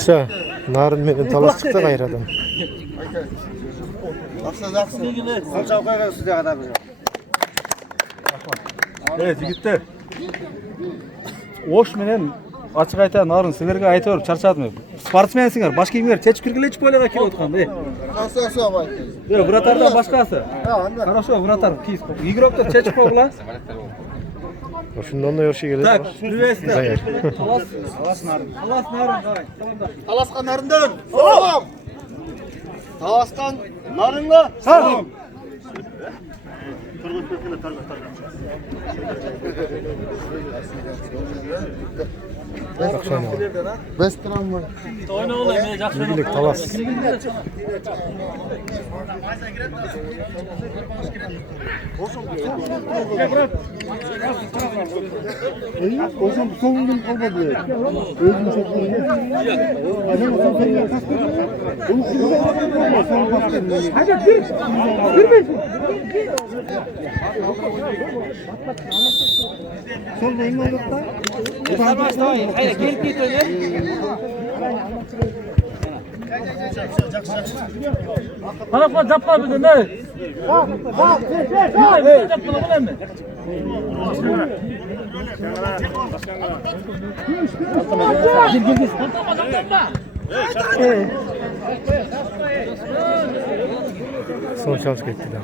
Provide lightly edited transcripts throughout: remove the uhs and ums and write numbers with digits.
Kısa, narın menen talas çıktı gayradan. Evet yigitler. Oş menen açık ayta narın sizlerge ayta berip çarçadым. Sportsmensingер, башка кимдер чечип киргилечи поляга келип аткан. Вратардан башкасы. Хорошо, вратар кийип. Игроктор чечип койгула. Ошондон да yoshi келет. Так, приветствую. Талас нарын, давай. Таласқан нарындан салам. Таласқан нарынға салам. Без травмы. Игілік талас. Ошон соңундан калбады. Өзүн шоктойм. Solda eң oldukta. Hayır, gelip git öyle. Tarafla zapla bir de ne? Zapla mı? Son şans gitti daha.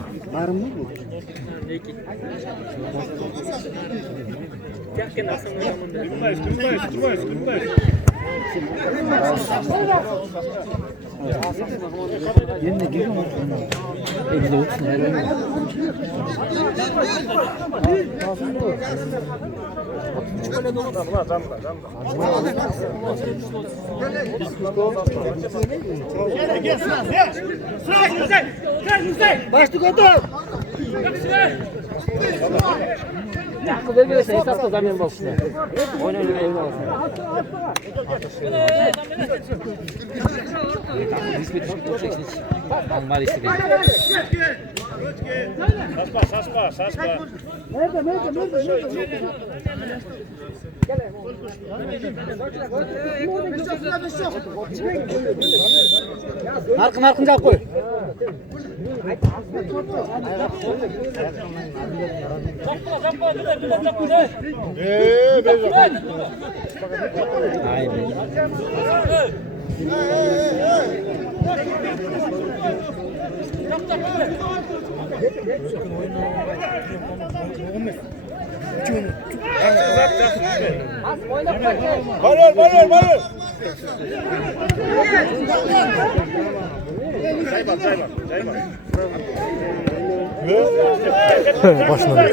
Başlık otur. Yakı vergele şey hesapta zamen bolsun. Oynayın evine olsun. Mal istedi. Saçma. Arkın cevap koy. Bayır. Başına bir.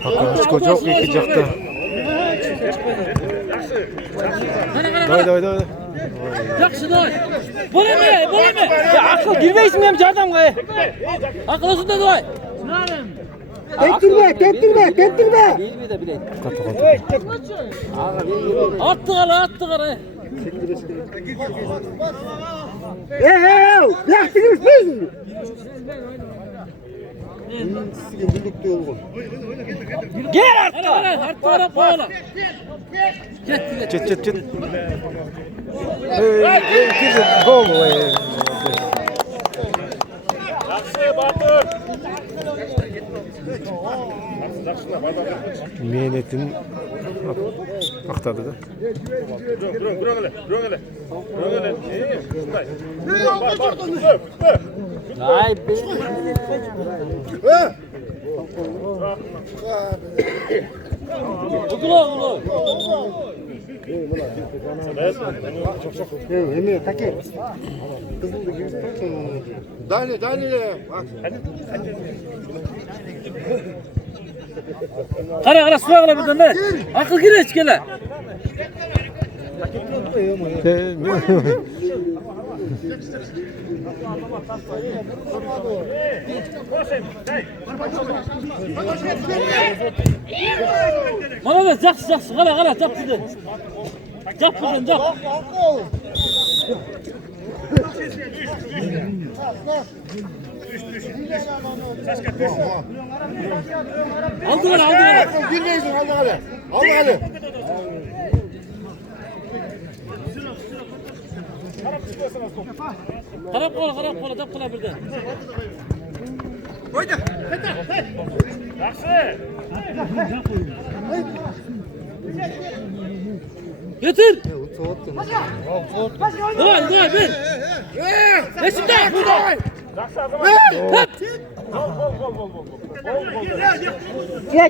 Hakkı çok iki jakta. Давай. Жақсы давай. Болеме. Ақыл girmeysin benim жардамға. Ақыл осында давай. Kettirme. Bilmi de bileyim. Attı qara. Yaxşı görüşmeyiz. Sizge müldükte olgun. Gel arttı qara qo'yla. Jet. Gol. Mehnetin aktadı da. Ay be. Ulo. Hemen take. Kızıldı gibi Dale. Qara suya qila birdan ne? Aql kerak kela. Bana ver, caks, kara, cak bizi. Cak bizden, cak. Aldı kale. Girmeyesin aldı kale. Aldı kale. Karab kola, cak kola birden. Getir. Gol, bir. Resimde. Gel.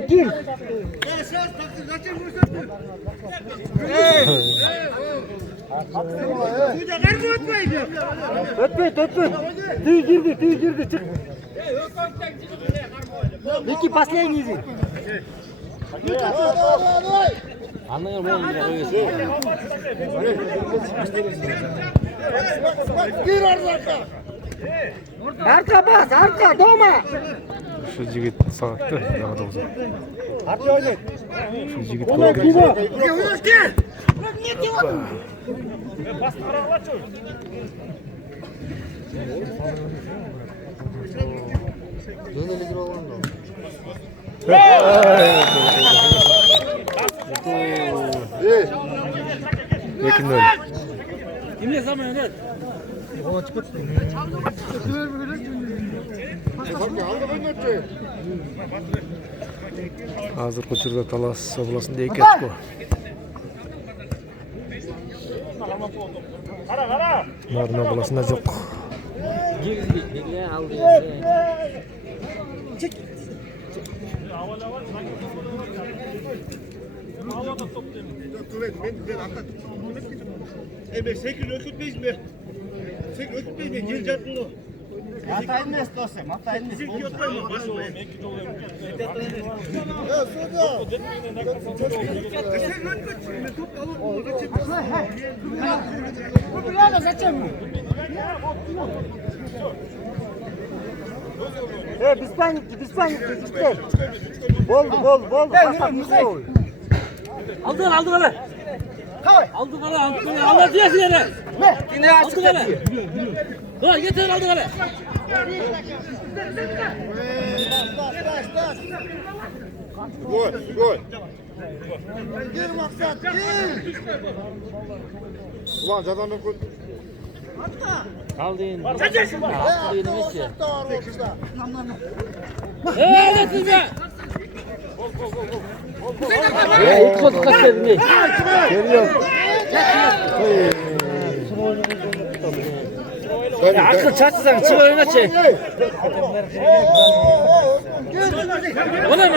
Ötme. Tüy girdi çık. Peki paslayın izi. Anlıyorum oğlum biraz. Gir arka. Arka bas, arka doğma. Şu jigit sağaktı. Daha da uzun. Hadi oynayın. Şu jigit gol geldi. Gel. Yakın öyle. Kimle zaman öner? Aldı oynatıyor. Hazır koçurda talas sablasın diye geçko. Narına balasında yok. Sekil ökütmeyiz mi? Sekil ökütmeyiz mi? Gel cat bunu. Matayın ne istiyorsun? Matayın ne istiyorsun? Biz panikti. Bol. Basta bir şey ol. Aldı kale. Aldı kale. Allah diyesin yere. Yine açık Aldı kale. yapıyor. Dur getir aldı kale. Gol. Gir maksat, gir. Ulan zaten ben gol. Kaldın. Getir be. İlk kod kaç verdin? Geliyor. Akıl çarşısan çık önüne çek. Bana mı?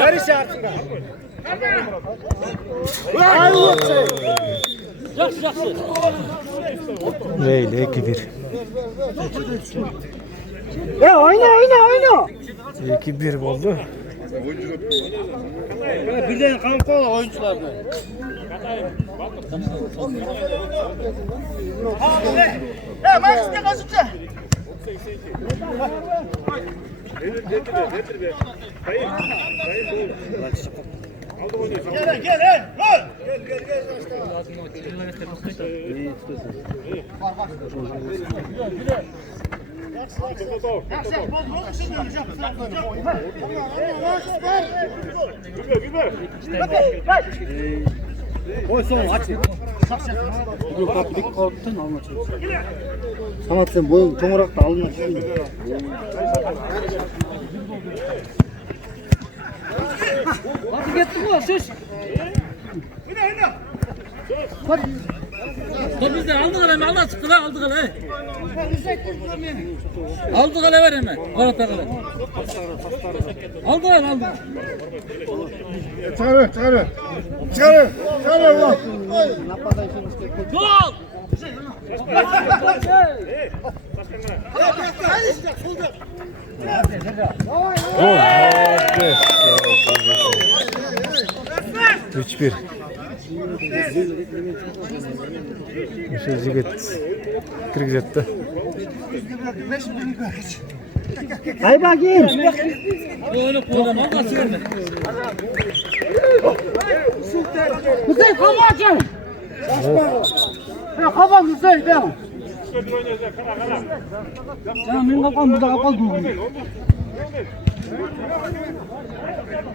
Yaksı. Neyle 2-1. Oyna. 2-1 oldu. Birden kanka oyuncular. Sanat sen boyun çoğurak da alma. Hadi gittin mi? Sus. Dur bizden aldı kale mi? Allah çıktı lan aldı kale. Aldı kale ver hemen. Karata kale. Aldı lan aldı. Çıkarın ulan. Gol! Gol. 3-1. Şu jigit kirgizetti. Hay bakayım. Kuzey kafa açın. Kafa güzel değil mi? Canım benim kafam burada kapalı duruyor.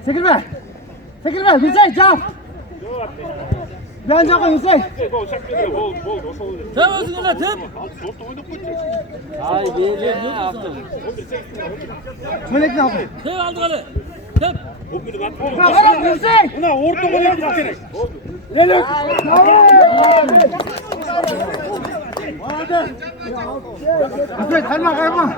Çekilme. Çekilme. Güzel cam. Ben cam güzel. Sen özgür lan tep. Ay bir yaptım. Melek ne yapıyor? Tep aldı hadi. Tep. Kafa güzel. Buna orta gol yapmak gerek. Melek. Güzel kayma kayma.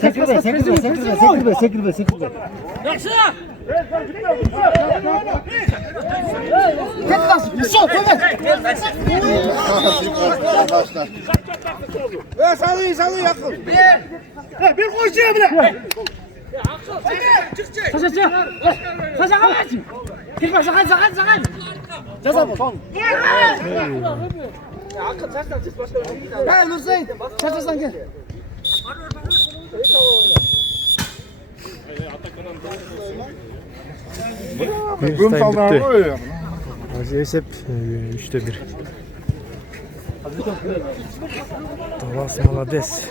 Sekirbe. Yakşı. Tek bas. Sol, Salıyor yakın. Bir koşuyor bile. Saça kaçın. Bir bak sakın. Ceza bu. Gel Hüseyin. Çarşıdan gel. Birinci time bitti. Hacı Esep 3'te 1. Talas Malades.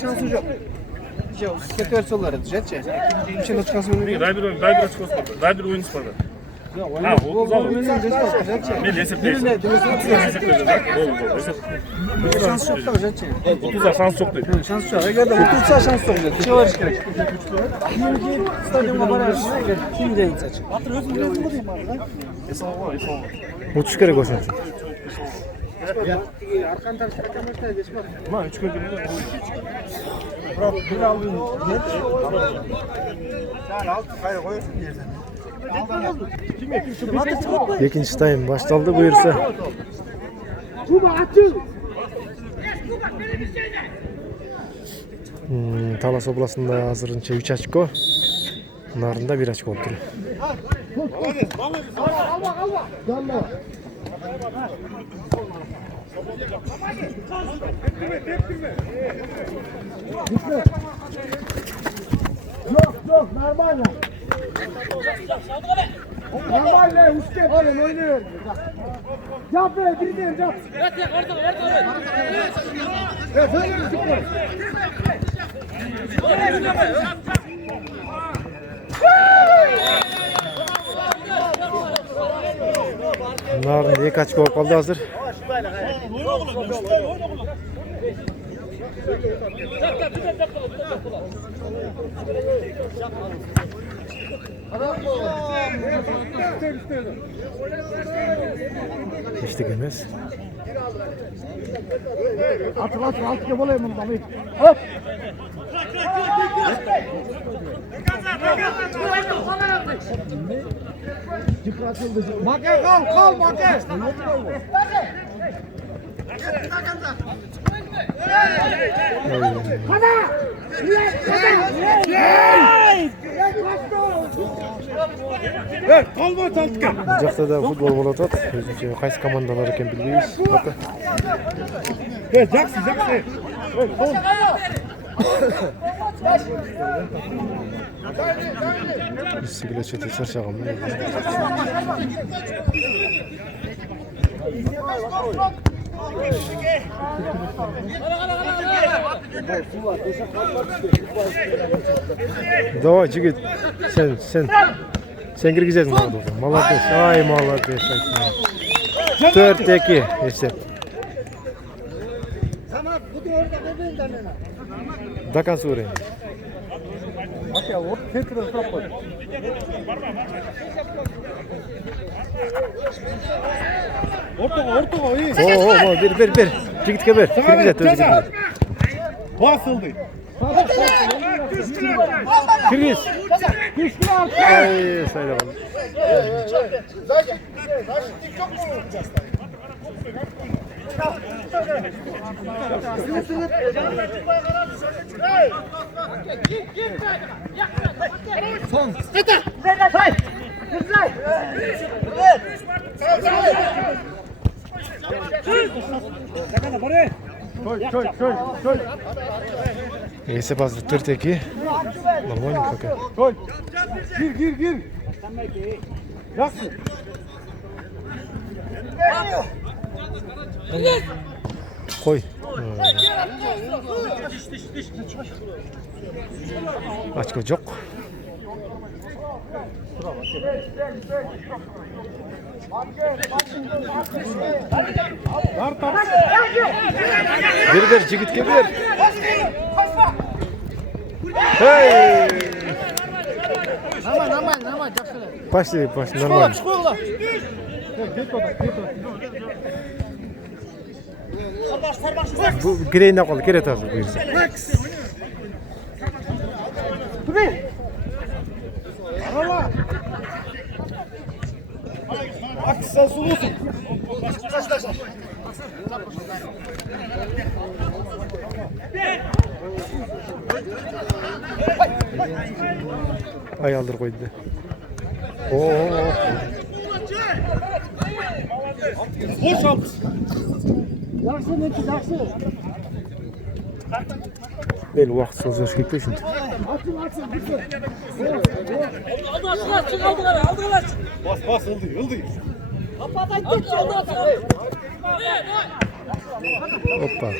Şansı yok. Kötü ölçüleri düzeltçe. Bir şey çıkasın. Дай bir açık olsun. Дай bir oyun ispadı. Ha, o zaman. Ne desip değil. Şans yok da düzeltçe. 30'a şans çok değil. Şans yok. Eğer de mutlusa şans yok. Bir şey var işte. Stadyumda para versin. Kim değil saç. 30 kere koşun. Arkan tarafta kameraya geçme. Ama 3 gol girdi. Bir aldın. Sen alt kayı koyuyorsun yerden. İkinci time başlandı buyursa. Talas Oblası'nda hazırınca 3 açko. Narında 1 açko oturuyor. Yok normal. Normal uçke falan oynuyor. Yap be bildiğin yap. Narın diye kaç gol kaldı hazır. İşte gelmez. Altı ke olayım bunu Mehmet. Hop. Make kal make. Evet, kalma taltıka. Bucakta da futbol bolatat. Qaysi komandalar ekan bilmaymiz. Bakın. Evet, Jaksi. Evet, son. Sigile çete çarşağım. Давай жигит. Sen girgizedin orada. Молодец. Ay молодец. 4-2 esep. Tamam bu da orada bebeğin de ne? Dakan Suriye. Bak ya o tekrar top koy. Orta iyi. Oo, bir. Jigitke bir. Girgizet özgür. Basıldı. Kirgiz. Ay sayda kaldı. Esep hazır 4-2. Нормально пока. Gir. Yaksın. Koy. Açko жоқ. Бер, жігітке бер. Hey! Нормально, жақсы. Пошли, нормально. Bu gireyine kal, gire tazı buyursun. Aks sen sulusun. Ayaldır koydu. Oo. Boş al. Yaxşı ne ki yaxşı. Bel vaqt so'zlash kerak shunday. Açın. Aldılar. Bas ıldı. Hoppa.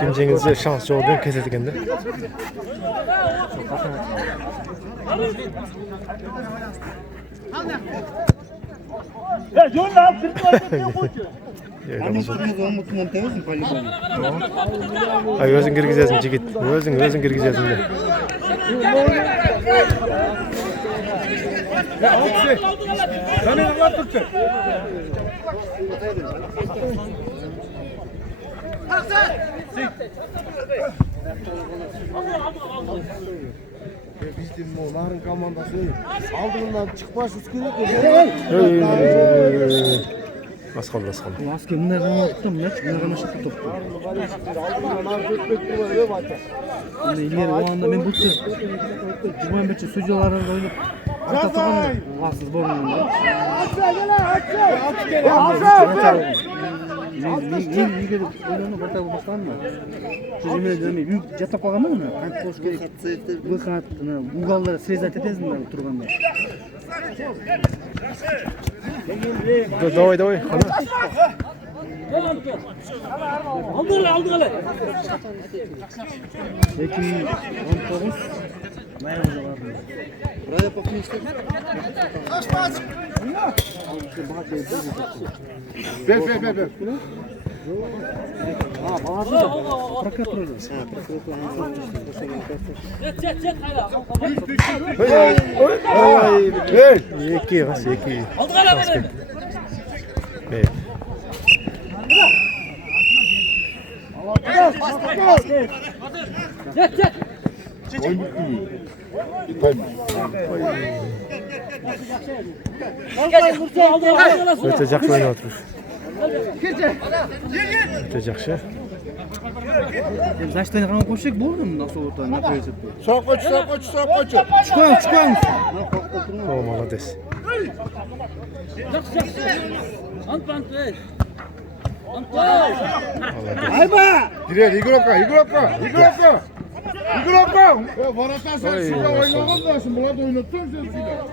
Kim jengilse şans yok ben kesedigende. Ya yönle al sırtına Ay özün kirgizesin jigit. Özün kirgizesin de. Sen ne anlattın? Bizim onların komandası aldığından çıkmaş üskürek. Az kaldı. Asker bunlar zaman tuttum ya. Bunlar zaman şaka tuttum. Yani ileri o anda ben buttu. Cumhuriyet Beçi stüdyolarında oynayıp atatağım vasız borununda. Ben iyi gelip oyunu batığa başlar mı? Çözümleri dönmeyi büyük jatak koyamam mı? Kanka koş gerek. Bu kat, bu gallara srezat etez mi turganda? Давай, хана. Aldılar. Peki, 19. Buraya bakın işte. Ver. Çek hayla. Екі. Aldılar beni. Evet. Çek. Өте жақсы ойнап отырмыз. Өте жақсы. Zaçtan yakan koşacak bu mu? Nasıl orta? Ne koyacak? Sağ koç. Çıkın. О, молодец. Ant. Ayba! Girer, Igorka. Ya Varata sen şurada oynadın da şimdi burada oynattın sen şurada.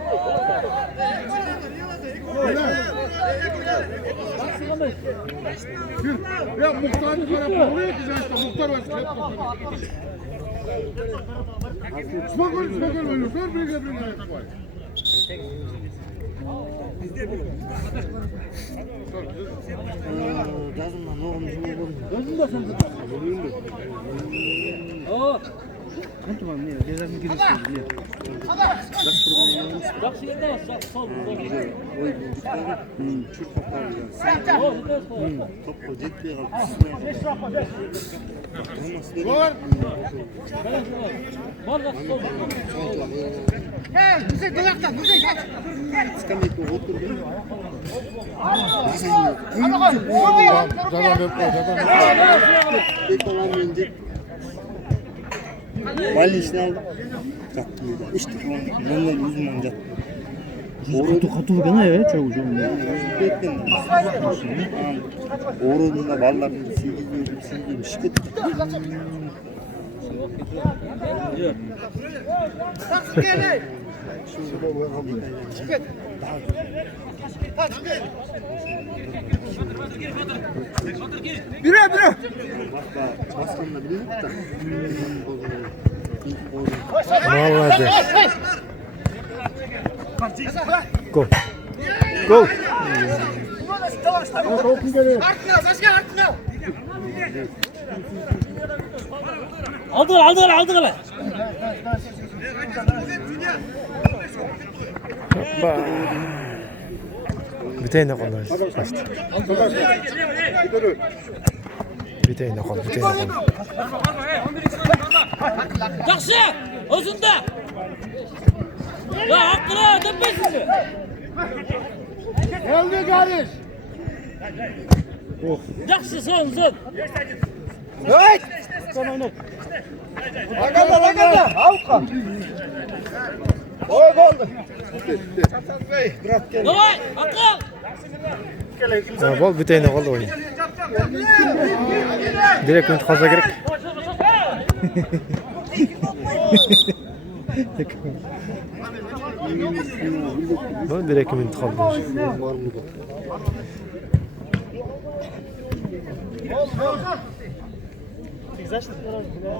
Ya Muhtar'ın tarafı oluyor ki zaten Muhtar var. Smakol oynuyor. Gör bir ayak var. Qancha mana ne, bezakni kirishdi. Yaxshi yerda bas, sol. Oy bu bitadi. Churt qolgan. To'pqa jetmay qoldi. Больничный aldım. Yattım dedi. İşte ondan uzman yattım. Katı gana ya çok uzun. Bekledim. Orada ballarını sildim. Şıkıt. Bire. Aslında biliyorduk da. Молодец. Gol. Gol. Aldılar. Hoppa. Biteyine qoldi. Başta. Biteyine qoldi. Yaxshi, o'zingda. Ya haqqini tepasini. Geldi kardeş. Yaxshi, son. Evet. Laganda. Avka. Oy oldu. Davay, haqqi. Bol biteyine qoldi o'yin. Direkt o'yin qolsa kerak. Bu direkt o'yin qoldi.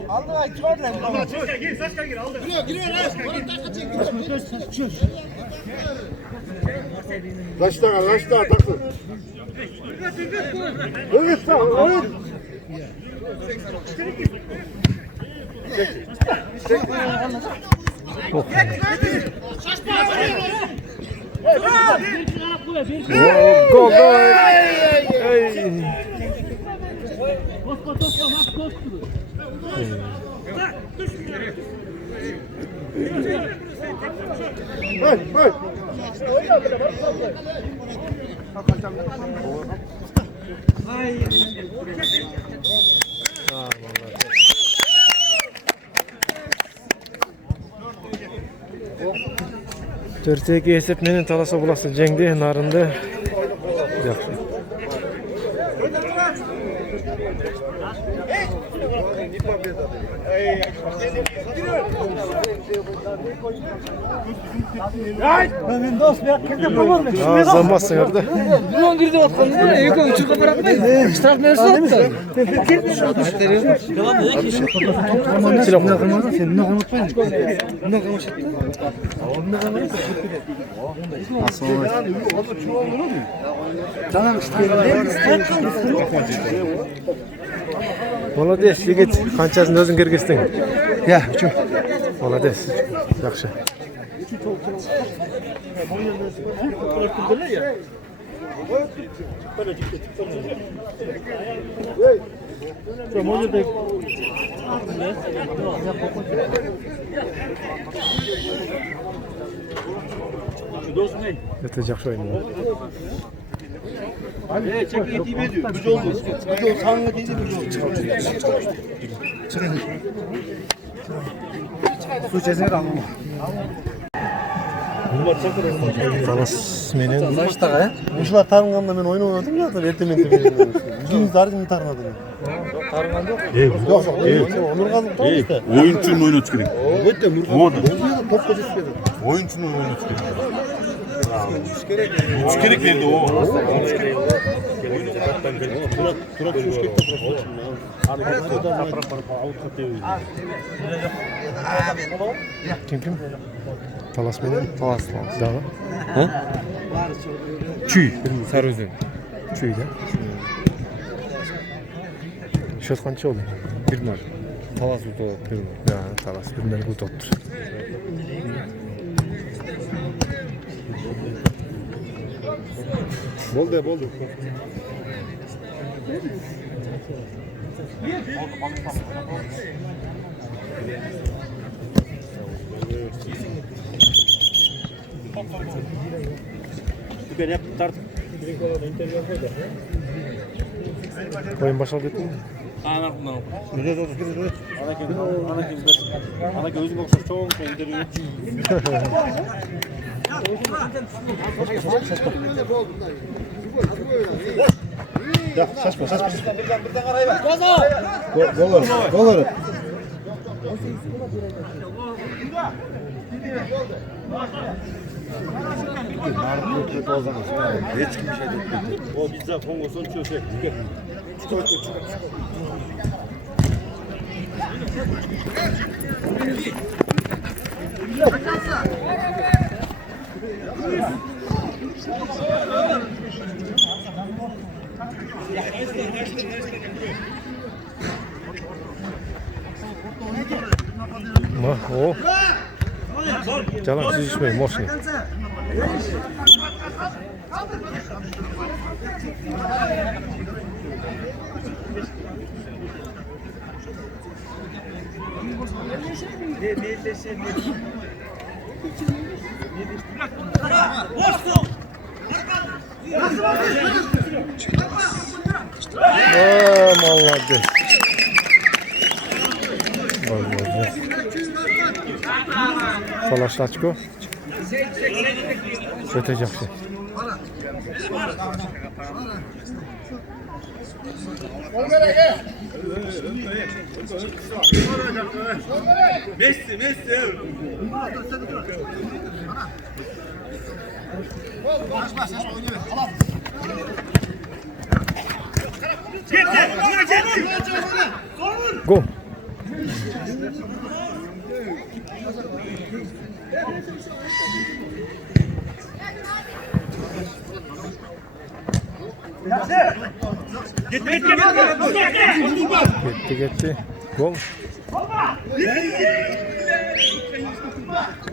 Aldı ay çıkardı. Kaç tane takın. Evet sağ ol. Gol. Hey. Төртеге есеп менен таласа буласы жеңди нарынды. Жакшы. Ben dost bir hakkında bulamadım. Azamazsın da. Milyon girdi atkanında ekon uçurga bırakmayız. İştirak neresi attı? Sen ne konuşmayın? Ne konuşuyorsun? Tamam işte. Молодец, yigit. Qanchasini o'zing kirgizding? Ya, şu. Молодец. Yaxshi. Öte yaxshi o'yin. Çekil ediyor. Güç olmuş. Güç sanğı değil mi? Su içesine kalma. Talas menen Başta ya. Uşular tarınğanda ben oyun oynadım ya da ertemente verildi. Üçünüz darıcını tarınadı. Tarınan yok. Yok. Onur kazım tamam işte. Oyuncu'nun oyunu çıkıyor. Öte Nurkan. Orada. Top kocası dedi. Oyuncu'nun oyunu çıkıyor. Üç kere verdi o. Turak şu şekilde. kim? Talas menen. Talas. Dava. Ha? Çüy. Sarıözün. Çüyde. Şot qancha oldu? Bilmiyorum. талас ұтып отыр. Талас бірінен ұтып отыр. Болды. Oyun başladı değil mi? Ana gözü boksa çok interview. Ya saçma. Golları. O bizde Kongo'sun çöşek. O. Canan siz içmeyin, morşun. Vallahi. Salaşlaçko. Ötecek şey. Messi. Go. Gitti. Gol.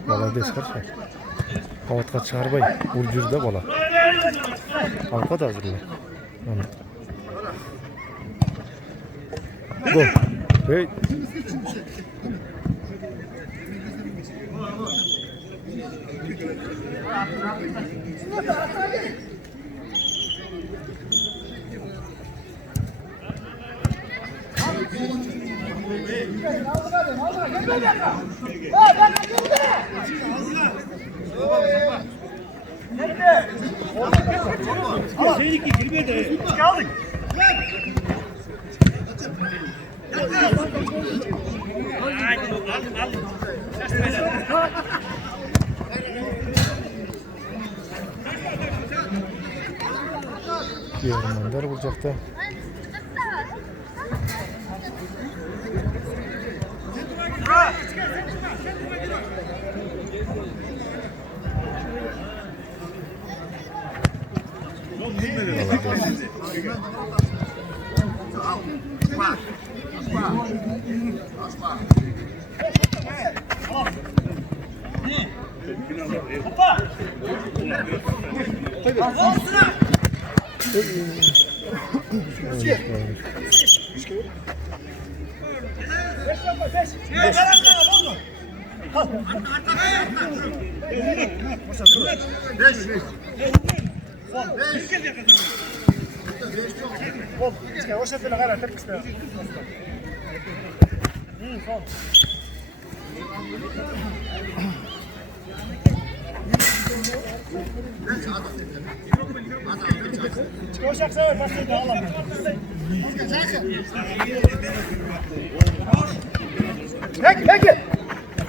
Молодец, хорошо. Avutqa chiqarbay, ul yurda bola. Alqa da hozirlar. Gol. Hey. Yermanlar bulacakta.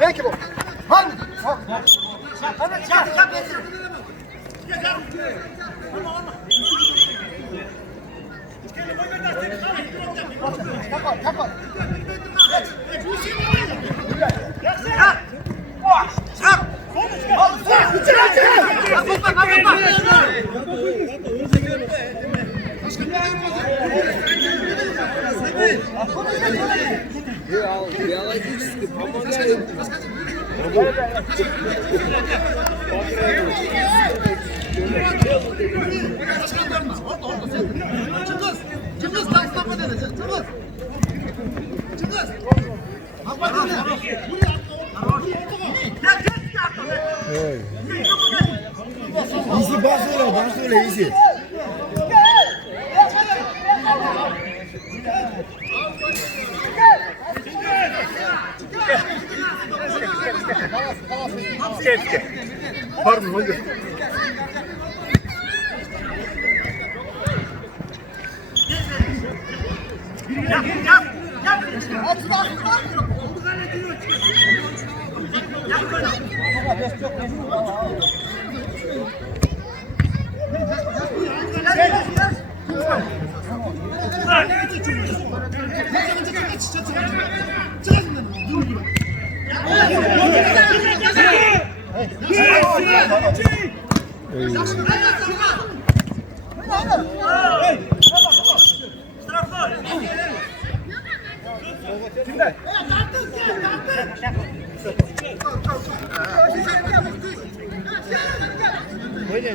Peki bu. Hadi. Easy bas öyle easy. Pardon hocam.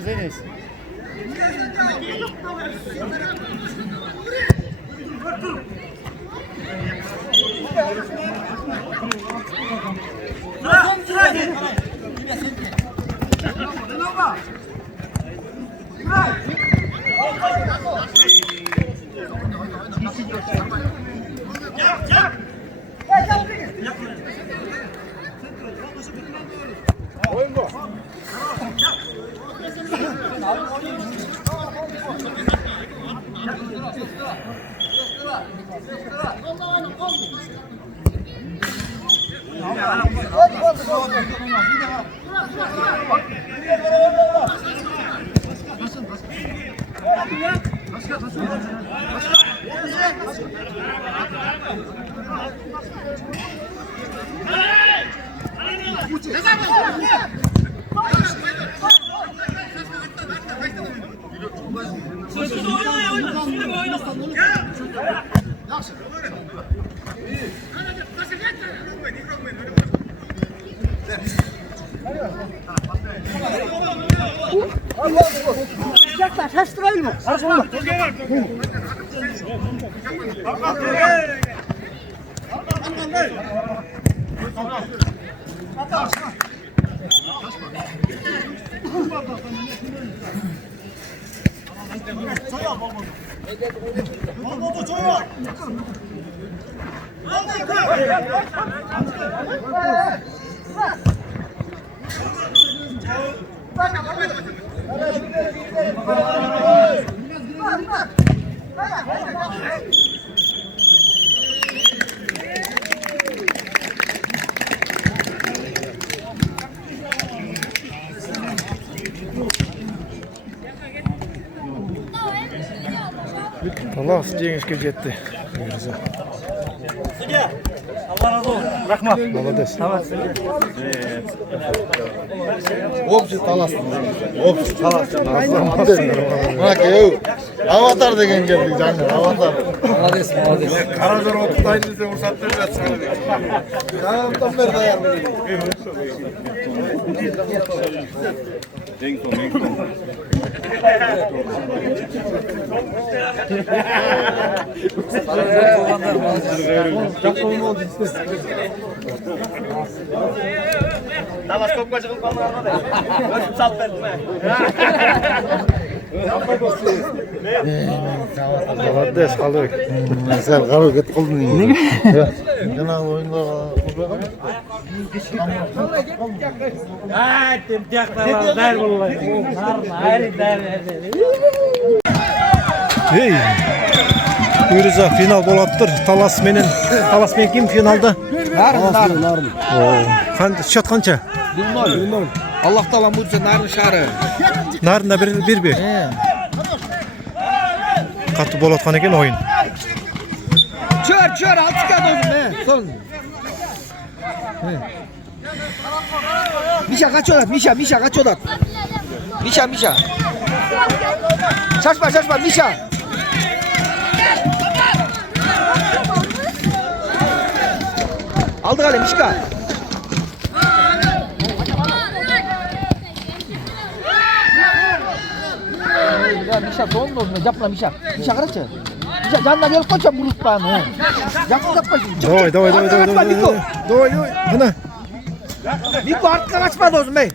Zeynep. Şaştırayım mı? Talas jengishga jetdi. Mirza. Allah razı olsun. Rahmat. Молодец. Opsi talasın. Opsi talasın. Bak ya. Avatar degen geldi canım. Avatar. Молодец, молодец. Karador Oktay'ın bize uzattıracağız. Tamam tam ver dayan. Молодец, Халык. Sen kalı git kıldın yine. Cenab-ı oyunda Ay, temtiyaklar der vallahi. Hayır der. Hey. Mirza final bo'lyaptir. Talas men kim finalda? Narın. Qancha shot qancha? Bilmem. Allah taala buyursa narın şarı. Narında bir. Qattiq bo'layotgan ekan o'yin. Çör altıka dozun son. Mişa kaç odat? Mişa kaç odat? Mişa. Şaşma Mişa. Aldık Ali Mişka. Ya Mişa doğum doğum yapma Mişa. Mişa kaçı. Mişa yanına gelip kaçam vurup bana. Yakın yapma. Давай. Давай. Hına. Niko arkadan açmadı o zaman bey.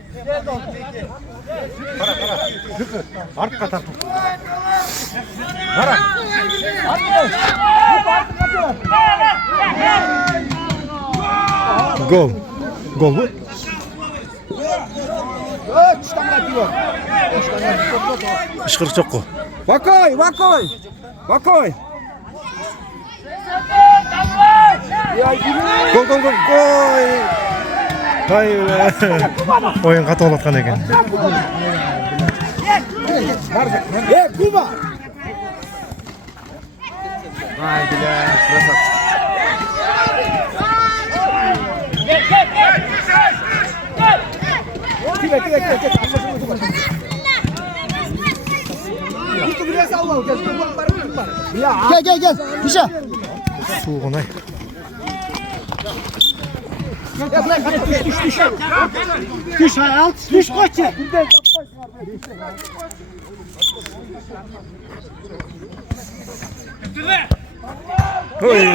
Arka tarafı. Gol. Gol bu. Işkırık çok gol. Vakoy. Gol. Hayır be. Oyun katı olatkan eken. Kuba. Gel. Mişa. Soğuğun ay. Düş kaçı. Oy.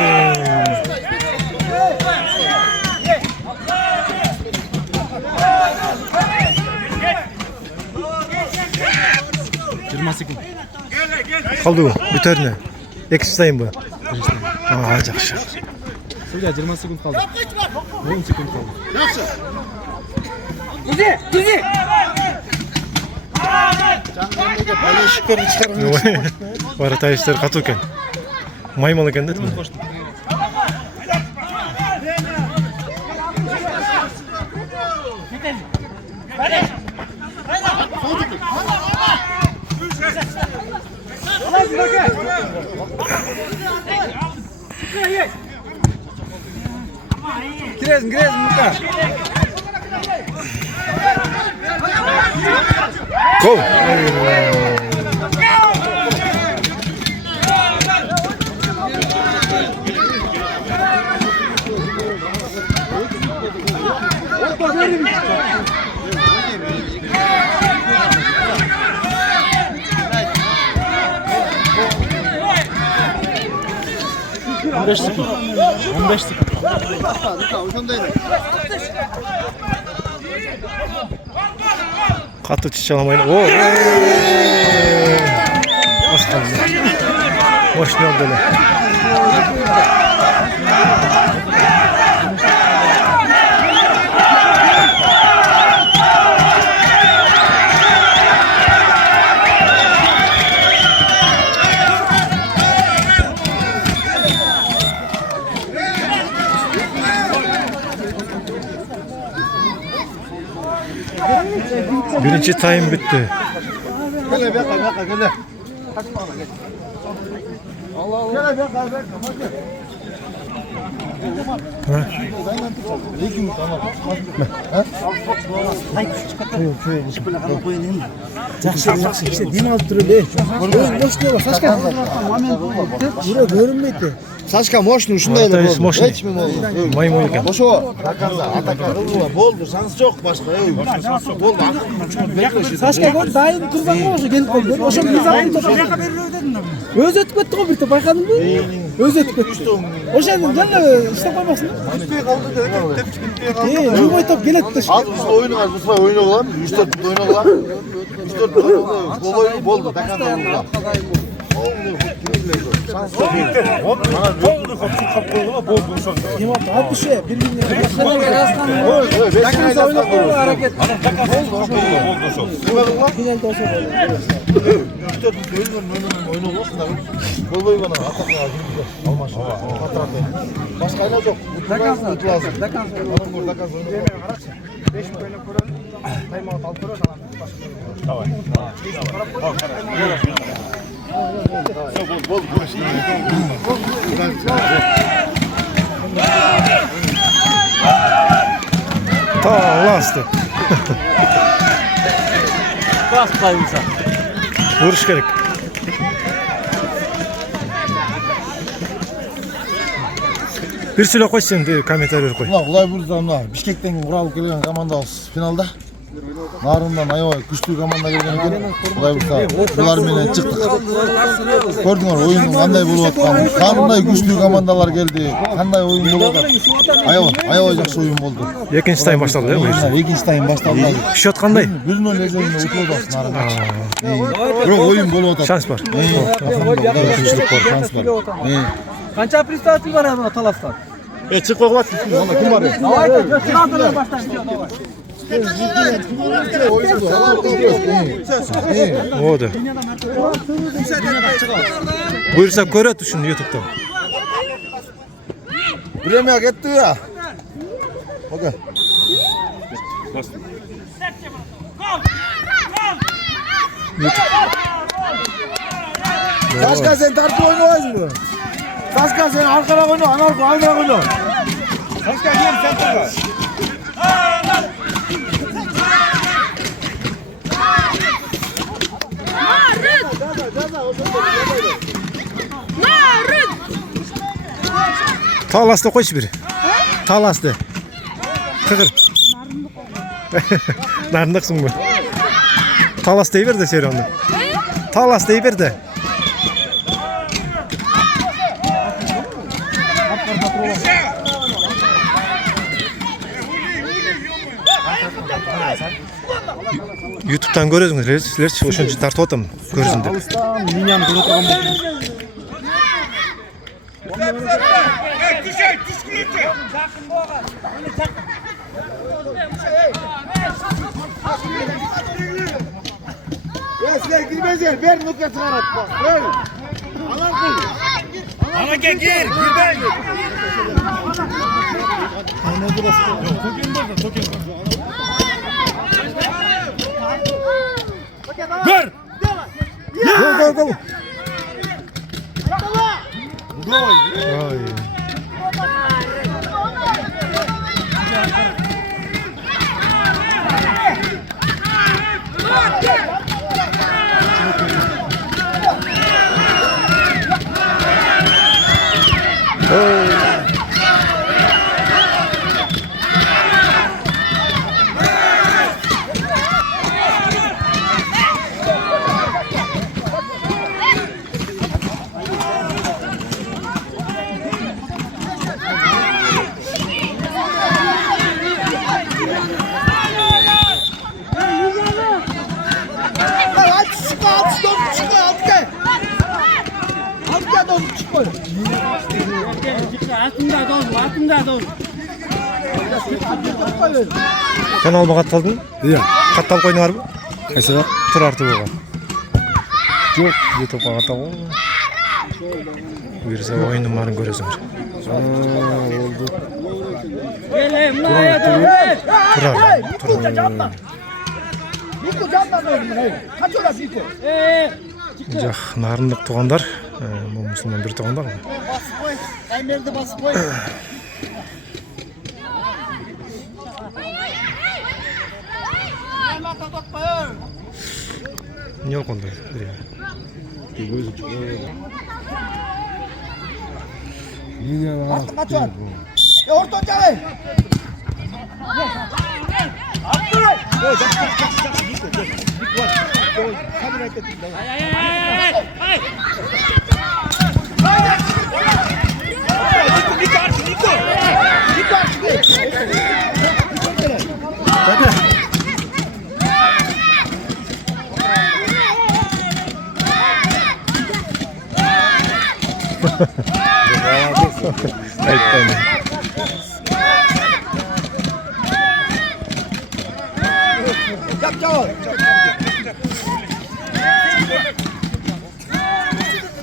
Kaldı bu. Biter ne? Eksi sayın bu. Aa, жақсы. Судья 20 секунд kaldı. 10 sekund kaldı. Düzi. Var tayışlar katı eken. Maymalı eken dedi mi? Girezin Muka. Gol. Katı çiçalamayın. Oo. Az kaldı. Hoş ne oldu öyle? Birinci time bitti. Жақсы işte демалып тұр эле. Мощный бар. Сашка. Бұры көрінбейді. Сашка мощный ушундай эле болду. Мощный. Эч мен болду. Маймыл екен. Ошо атака кылгыла болду. Шанс жок башка. Болду. Сашка гол дайын турган го ошо келип калды. Ошо биз алып жака бербей дедим. Өзү өтүп кетти го бир топ байкадыңбы? Өзү өтүп кетти. Ошону жана иштеп коймоксуң. Бүтпөй калды деп. Любой топ келет да. Ал биз ойноган, биз ойноо кылам. 3-4 ойноо кылам. 3-4 гол болду. Таканда. At bir şey, birbirine. Takanda oynuyor hareket. Finalde olsa böyle. 3-4 oyunu olsun da. Gol boyu bana atakla almaz. Başka ayna yok. Takanda lazım. Takanda oynuyor. Takanda oynuyor. 5 oyunu kurun. Time out alıp durur falan. Tamam. Bol Ta lastı. Kas kaymışsa. Vuruş gerek. Bir söyle koy sen de komentarlar koy. Mına Ulay Buruz'da mına Bişkek'ten kuralып келген командабыз finalda. Narından aябай күчтүү команда келген экен. Улай Буруз'da булар менен чыктык. Көрдүңөр оюндун кандай болуп атканын. Кандай күчтүү командалар келди. Кандай оюн болуп атат. Аябай жакшы оюн болду. Экинчи тайм башталды э буюрса. Экинчи тайм башталды. Счет кандай? 1-0 эсебинде утулуп атат Нарын. Бирок оюн болуп атат. Шанс бар. Мүмкүнчүлүк бар, шанс бар. Qancha представитель бар ана таластан? Чыгып койгуп атсыз. Анда ким бар? Давай, финалдан баштайбыз. Ода. Буюрса көрөт ушуну YouTube'да. Время кетти я. Окей. Сашка sen тартып ойнобойсуңбу? Сашка sen аркараак ойно, анаркы алдыраак ойно. Сашка кел центрга. Таласты койчу бир. Таласты. Кыгыр. Нарындыксыңбы? Талас дей бер да сен аны. Талас дей бер да. YouTube'dan görüyorsunuz sizler ошон үчүн тартып атам көрсүн деп. Линияны көрө турган болсоң. Sizler girmezler, ver nokta çıkarat bak. Ver. Alan kul. Alan gel, girmeyin. Ver. Go. Ay. Kanalımı katıldın? Iya. Katal koyun var mı? Kaysa? Tur artı buğa. Yok. YouTube'a katal. Birisi oyun numarını görüyorsun. Oldu. Tur. Biko candan oynuyor. Kaç ora Biko? Жах нарындык туугандар, бул мусулман бир туугандар. Басып кой. Каймерди басып кой. Не оконду. Kaç var? Orta çay.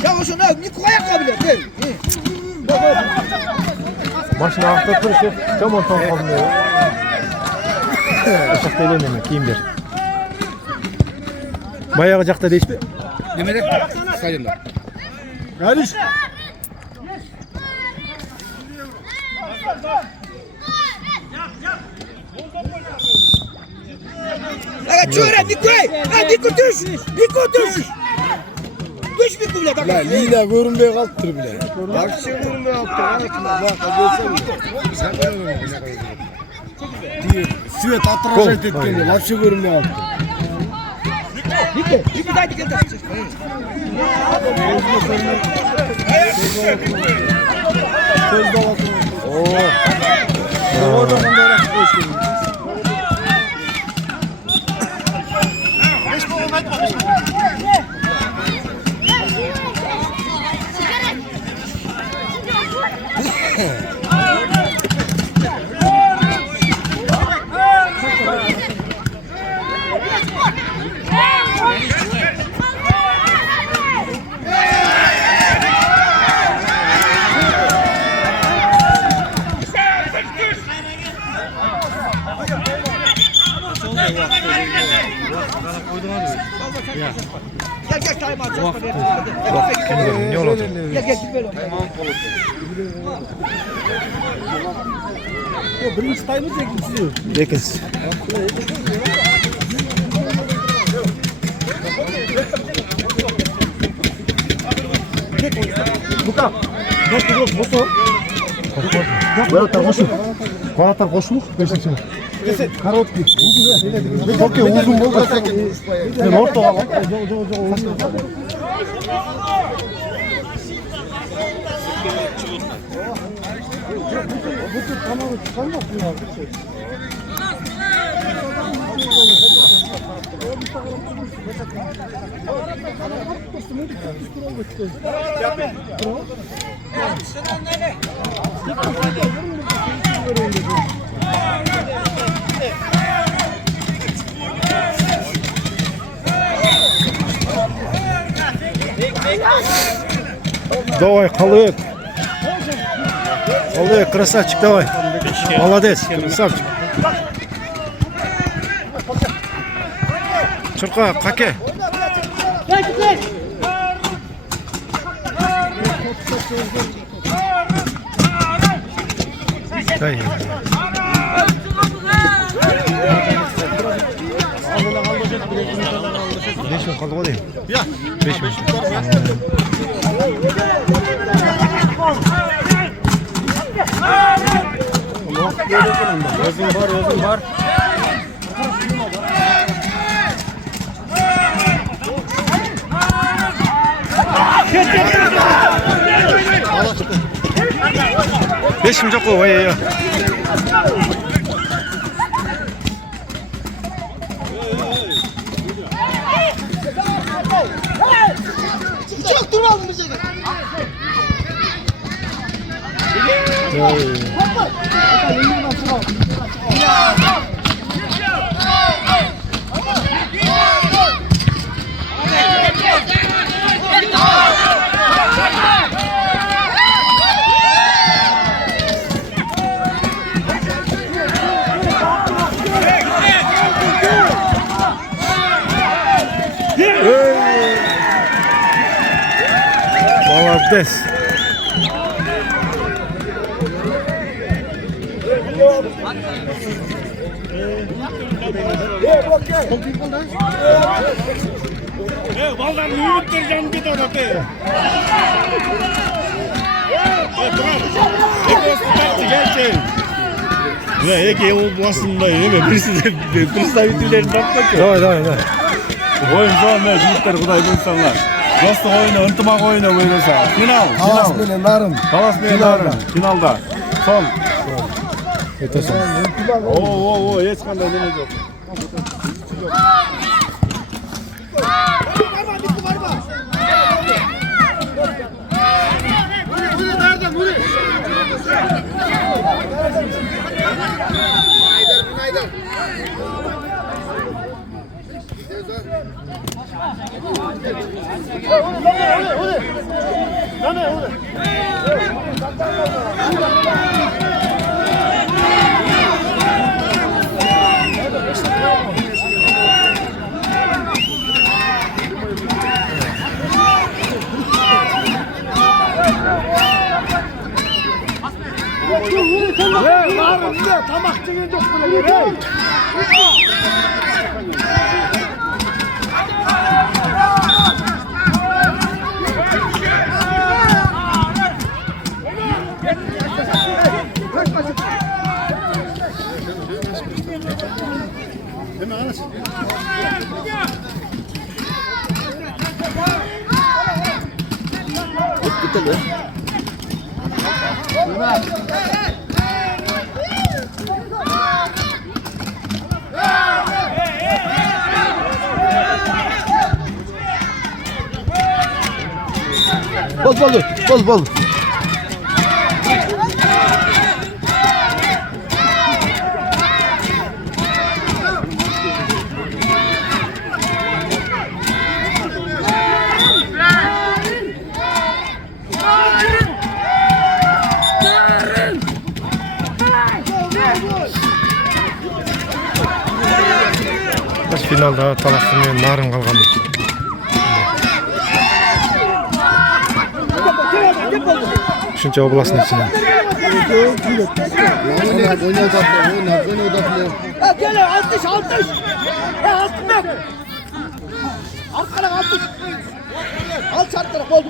Ya şunu Niko ayakkabıyla gel. Машина артта турушу жаман таң калдым. Ошакта эленеме кийимдер. Баягы жакта дейсизби? Немеде? Стадионда. Галиш. Aga çöre Niko. Ha Niko düş. Niko düş. Düş büyük bile La Lila görünmeye kalktır bile. Bak şey görünmeye kalktır. Anasını bak görsene. Sen görünmeye kalktır. Süvet atrajet ettiğinde bak şey görünmeye kalktır. Bitti. Bir daha dikkat et. Söz davası. Oo. O da bunda uğraşıp geçti. Gel time at. Ne olacak? Gel git böyle. Birinci time'ı çekmişiyor. Lekes. Luka. Nasıl bosu? Koyatlar koşu. Koyatlar koşuluk. Beşiktaş'ın. Karot gibi. Çok iyi uzun bol da tek. Ne orta var lan? Давай, Халык. Халык, красавчик, давай. Молодец, красавчик. Чурка, Каке. Дай. 5 min kaldı o değil. 5 min. Özün var. Beş mi çok o ya? Çok duralım bize. Молодец. Vallahi ümittireceğim bir tane de. Gerçekten. Ve eki o basında yeme представительlerini bakmak yok. Давай. Oyun zor ne jütler kuday bu insanlar. Dostluk oyunu, ıntımak oyunu oynasa. Final. Kalas bile narın. Kalas Beyler'in finalda. Son. Ötesin. Oo, hiç kanda demez yok. Bol. Finalda Talas'ın narın kalgan. Şunca oblasın içine. Gel 60. Altın. Arkana 60. Al çarptır. Bol.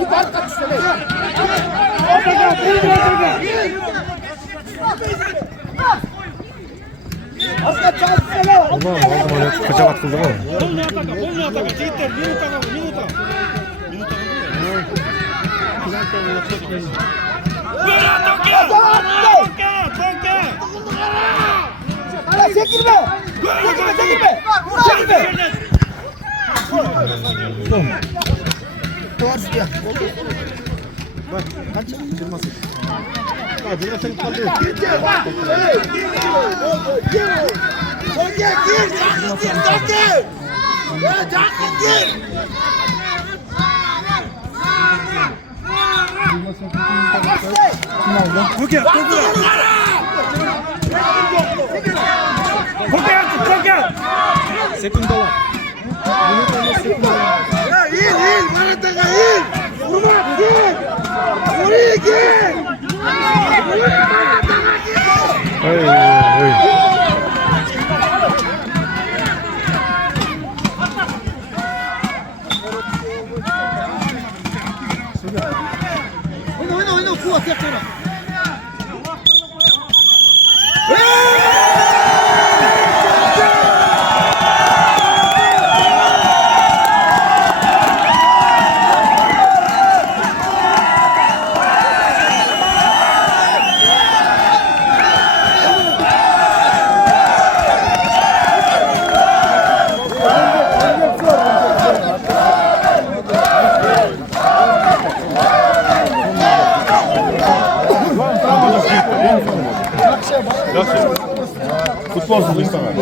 Bir arka düşsene. Aslan çarptır. Ulan aldım öyle kaçak atıldı mı? Hala çekilme. Hey. Oyna Fuat yakara. Futbolsuz istemem.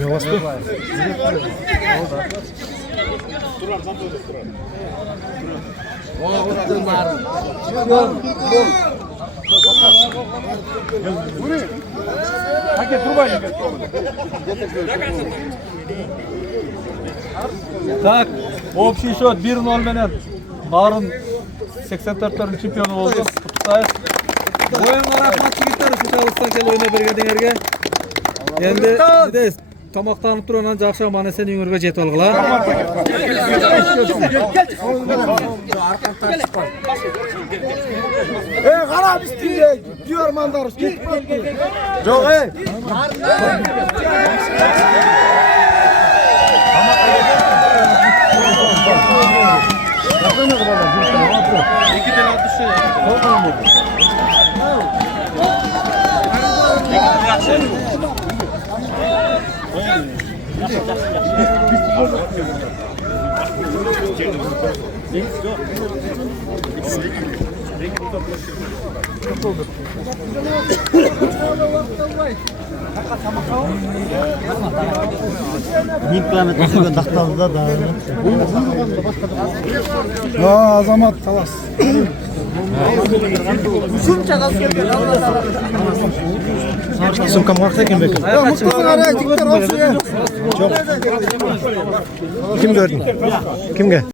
Yavaş dur. Так, общий счет 1-0 менен Барын 84-төрдүн чемпиону болду. Куттуктайбыз. Оюнга рахмат жигиттер, ушунча алыстан келип ойноп бергениңерге. Endi siz тамактанып туруп анан жакшы аман-эсен үйүңөргө жетип алгыла. Qara biz diyormandarız ketip ketdi. Yo'q, Azamat Talas. Sumkam kalksa kim bekliyor? Ya mutlusun araya dikkat olsun ya. Kim gördün? Kimge?